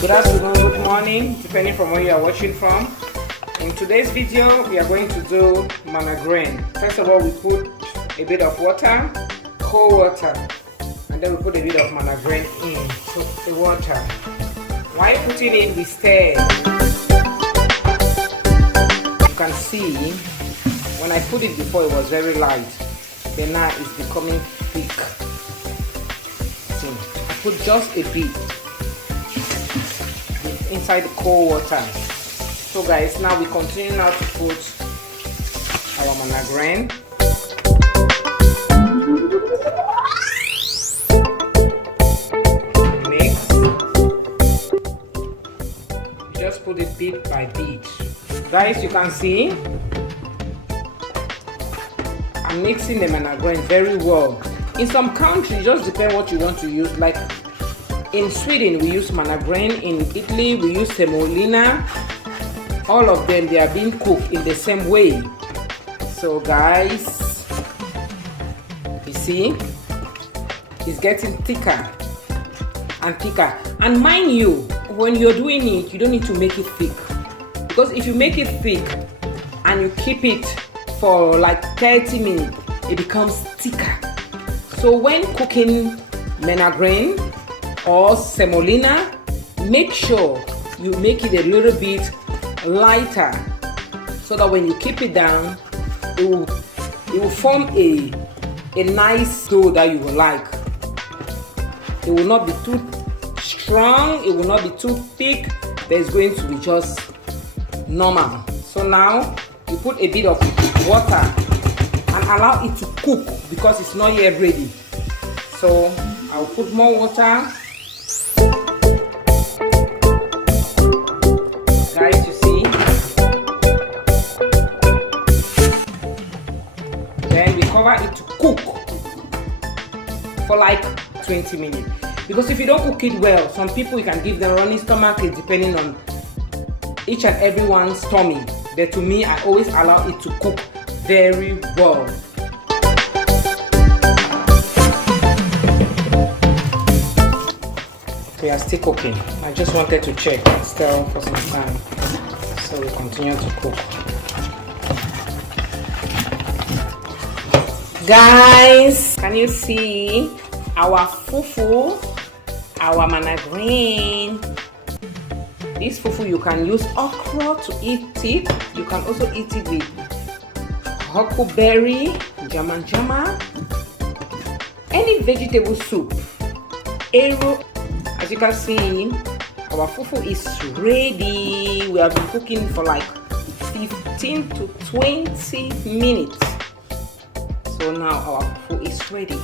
Good afternoon, good morning, depending from where you are watching from. In today's video, we are going to do Mannagryn. First of all, we put a bit of water, cold water, and then we put a bit of Mannagryn into the water. While putting it, we stir. You can see, when I put it before, it was very light. Then now it's becoming thick. See, I put just a bit inside the cold water. So guys, now we continue now to put our Mannagryn. Mix. Just put it bit by bit. Guys, you can see I'm mixing the Mannagryn very well. In some countries, just depend what you want to use. Like in Sweden, we use Mannagryn. In Italy, we use Semolina. All of them, they are being cooked in the same way. So guys, you see, it's getting thicker and thicker. And mind you, when you're doing it, you don't need to make it thick. Because if you make it thick and you keep it for like 30 minutes, it becomes thicker. So when cooking Mannagryn or Semolina, make sure you make it a little bit lighter, so that when you keep it down, it will form a nice dough that you will like. It will not be too strong, it will not be too thick, there's going to be just normal. So now you put a bit of water and allow it to cook because it's not yet ready. So I'll put more water. Guys, you see, then we cover it to cook for like 20 minutes. Because if you don't cook it well, some people, you can give them running stomach, depending on each and everyone's tummy. But to me, I always allow it to cook very well. We are still cooking. I just wanted to check and stir for some time. So we continue to cook. Guys, can you see our fufu, our Mannagryn? This fufu, you can use okra to eat it. You can also eat it with huckleberry, jama, any vegetable soup. Arrow. As you can see, our fufu is ready. We have been cooking for like 15 to 20 minutes. So now our fufu is ready.